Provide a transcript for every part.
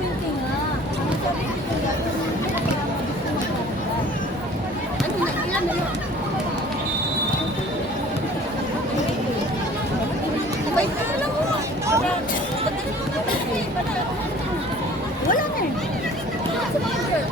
20 nga. Ang sabi ko kuya, ano na, ilan na yun? Sabay ka lang mo. Wala na eh. Sa mga girl.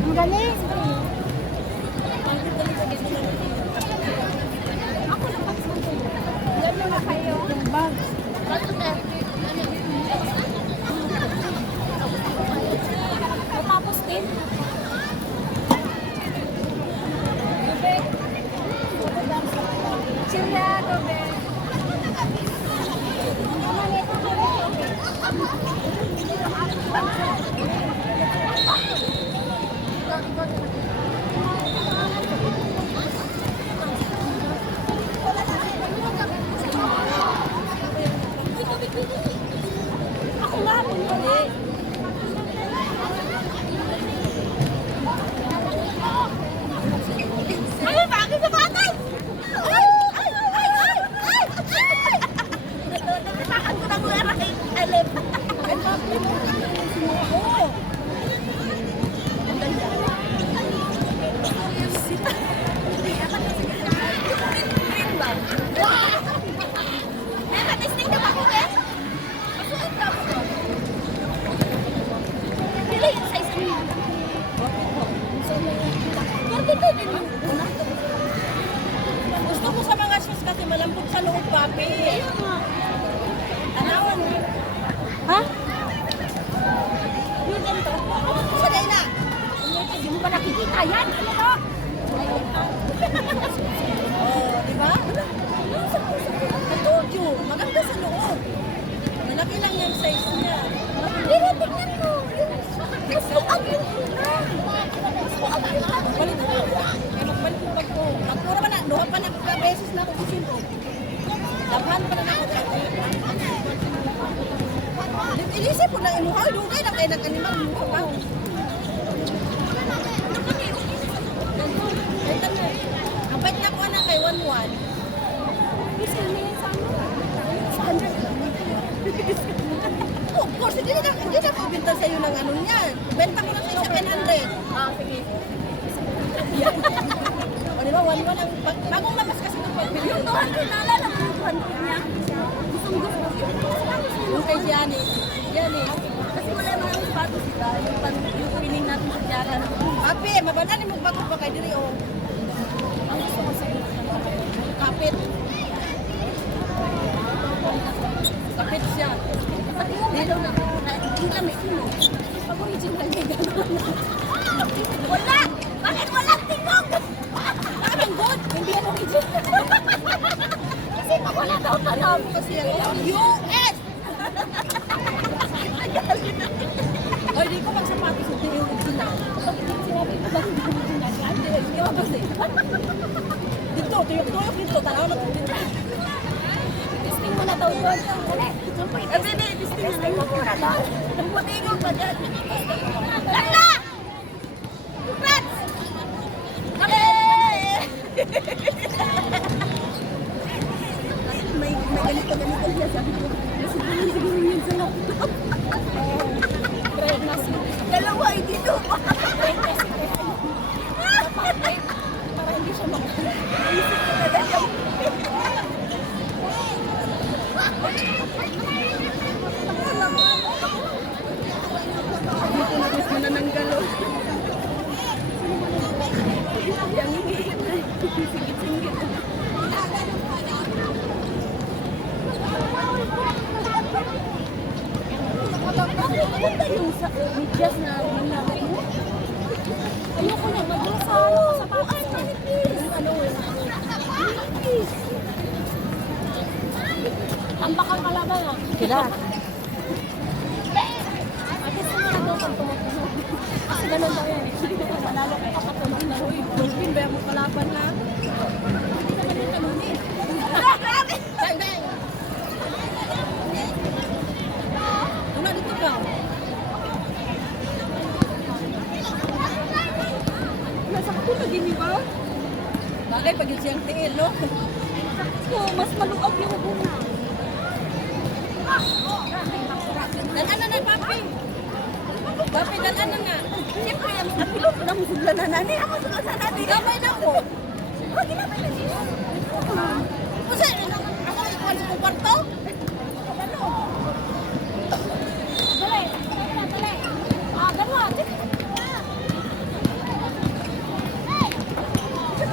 Ang galing. Ako lang pagsasabi. Ilan mo na kayo? Yung bag. Tapos din. Sila, Gobe. Ako nga, hindi. Ay, bakit sa batay? Ay! Ay! Ay! Ay! Ay! Ay! Natakan ko na mga raking alip. Ay, bakit mo? Oo. Gusto ko sa mga shoes kasi malambot sa loob, papi. Tanawan mo. Ha? Yung ganito. Sagay na. Hindi mo ba nakikita yan? Ano to? Oh, di ba? I told you, maganda sa loob. Malaki lang yung size niya. Pero tingnan mo. Gusto ang yun na. Gusto ang yun na. Balik mo. Kaya magbalik mo bag ko. Magpura pa na. Duha pa na beses na ako kusinto. Labahan pa na ako. Inisip ko na imuhaw. Dugay na kayo nag-animal. Imuhaw. Ang bait na ko na kay 1-1. Bisa na yan sa ano? Sa 100. Of course, hindi na ko binta sa'yo ng ano niyan. Benta ko na sa'yo 700. Ah, sige. O diba, 1-1 ang bagong labas kasi itong pagbili. Yung 200 naalala ko yung 200 niya. Gustong-gusto. Yung kay Gianni. Kasi wala naman yung sapatos sila. Yung pining natin sa Tiara. Papi, mabanali mo bago pa kay Diri, oh. Ang gusto ko sa'yo. Kapit. Kapit siya. Dito na. Hindi may sino. Pag-original may gano'n. Wala! Bakit walang tingog? Parang good. Hindi yan original. Kasi pag wala daw tanong. Kasi yan. US! O, di ko magsapatos. Hindi yung original. Pag hindi ko sinabi ko ba hindi original yan? Hindi ko kasi. Dito, tuyok-tuyok dito. Tanaw na dito. Testing mo na daw yun. Hindi, testing mo muna daw. Putingin pa dyan. Lala! Congrats! May ganito siya sabi ko. Siguro yun sa laptop. Dalawa, hindi dito pa. Para hindi siya makaisip ko na dalawa. Dito na gusto manananggalo. Yang singit-singit. Maganda yung medyas na manlagay mo. Ayoko na, magbasa ako sa papas na. Ano eh. Tambak ang kalaban ah. Kila. Ate, saan na daw pag tumutunog? Kasi ganun daw yan eh. Manalo kayo kapatunog na. Uy, Dolphin, bayan mo kalaban na. Hindi naman Bagay pag yun siyang tiil, no? So, mas maluag yung una. Danan na, papi. Papi, danan na. Siyempre, ang pilot na musula na nani. Ako sula sa nani. Gamay na ko. Oh, ginamay na siya. Kasi, ako ikuha sa kwarto. Dali. Dali. Ah, gano'n.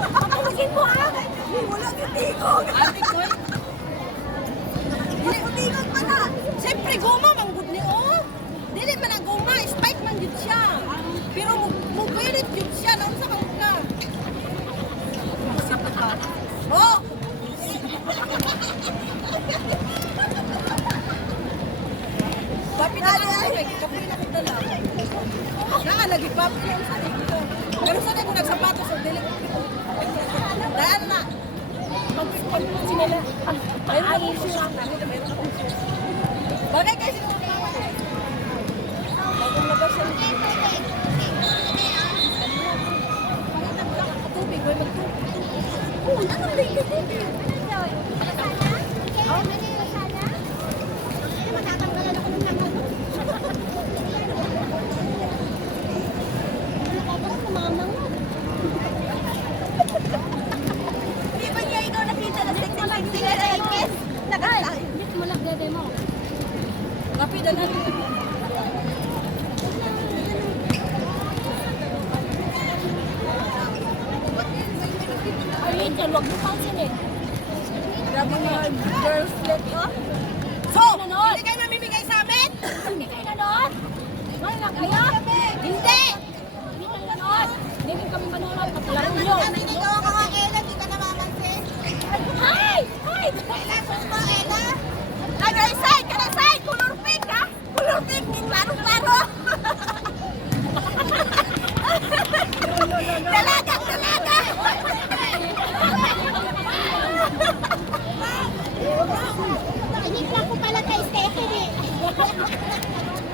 Papalagin mo, ah. Wala ka tigog. Ate ko, Wala ko tigog pa na. siyempre guma, manggod ni oh. Dili man ang guma, spike man yun siya. Pero mubilit yun siya, naon sa ka. Oh! Papi na lang ako, kapoy na kong dala. Lagi papi yung sa dito. Pero saan ako nagsapatos, so dili ko. Daan na. Pag sinila. Mayroon akong shoes. Mayroon akong shoes. Bagay kayo sila. Bagong labas yan. Tubig, may magtubig. Oh, anong lady dito? Di ba niya ikaw nakita na sexy like cigarette? Nakasay. Hindi mo nagdede mo. Papi, dalan. Ayun, dyan, huwag mo pansin eh. Grabe mga girls let oh. So, hindi kayo mamimigay sa amin? Hindi kayo nanood? Ano lang kayo? Hindi! Hindi kayo nanood? Hindi rin kami manonood. Pagkalaro nyo. Ikaw ang mga Ella, di ka namamansin. Hi! Hi! Kailangan mo, Ella? Lagay side! Kanang side! Color pink ha? Color pink! Klaro-klaro! Dalaga! Dalaga! Hinihila ko pala kay Stephanie.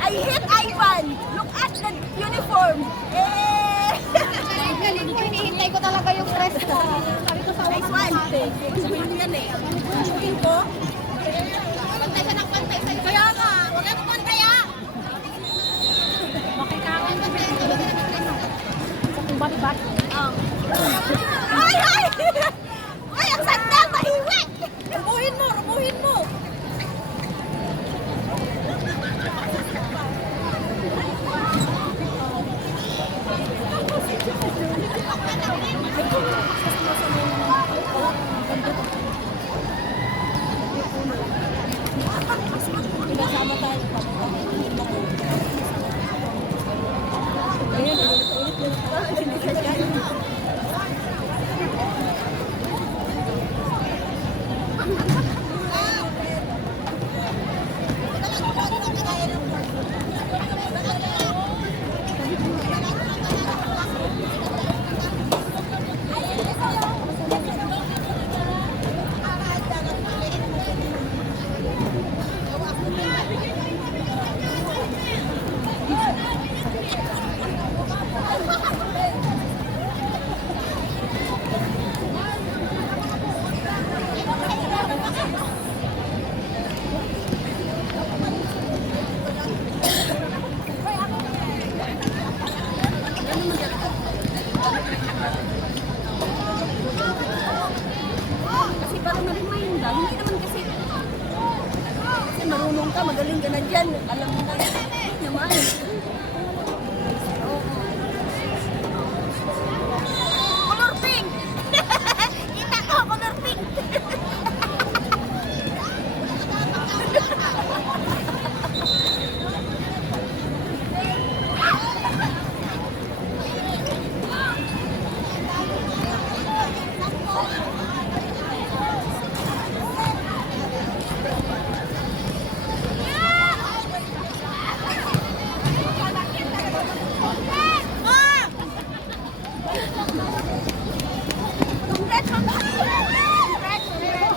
I hate Ivan! Look at the uniform! Eh! Hinihintay ko talaga yung dress ko. Sabi ko sa Nice one! Sabihin mo yan eh. Sabihin ko. pantay siya ng pantay sa'yo. Kaya nga, huwag ka pantaya. Makikakan ka siya. Sa kong balibat. Ay! Ay! Ay! Ang sandal! Mahiwi! Rubuhin mo, rubuhin mo. Pinasama tayo. Ayan, ulit-ulit. Kasi parang na-remind ba? Hindi naman kasi marunong ka, magaling ka na dyan. Alam mo na. Naman. Color pink! Kita ko, color pink!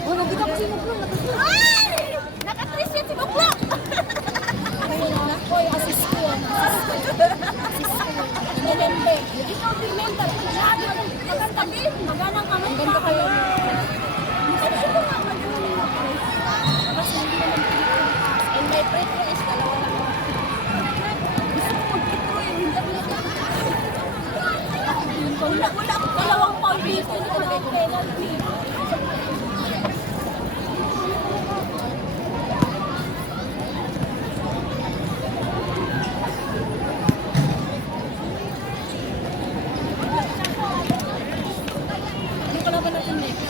Ano, kita ko si Muklong. Ay! Nakatris yan si Muklong! Hoy, assist ko yan. Remember. Ikaw remember. Lahat maganda din. Magandang kami. penalty. Ano kalaban natin next?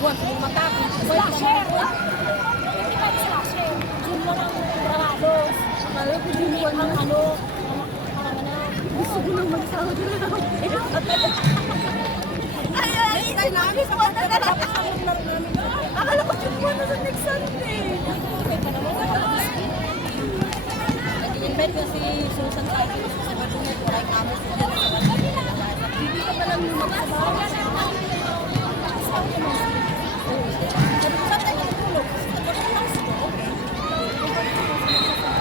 Buwan, kung matapos. Slasher! Hindi pa yung slasher. June mo ng Bravos. Akala ko din Ang ano, gusto ko nang magsawa din lang. Ay, Tayo namin sa kanta na tapos ang laro namin. akala ko yung buwan na sa next Sunday. May panahon na nag-invite ko si Susan tayo sa Batunet. Waray kami sa dyan sa Batunet. Hindi ka palang lumabas. Sabi ko saan tayo natulog? Sa Batunet.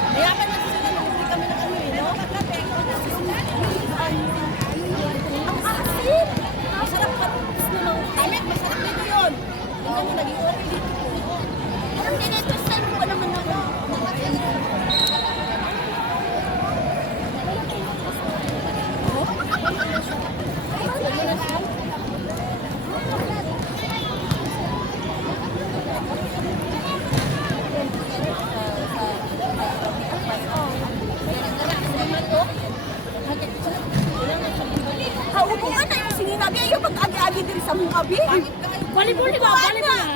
Mayaman na sila na hindi kami na kami, no? Ang asin! Masarap ka. Damit, masarap dito yun. Tingnan mo, naging okay dito. Alam din ito, saan ko naman ako. Kaupo ka na yung sininabi. Ayaw pag-agi-agi din sa mong abi. volleyball, di ba? Volleyball.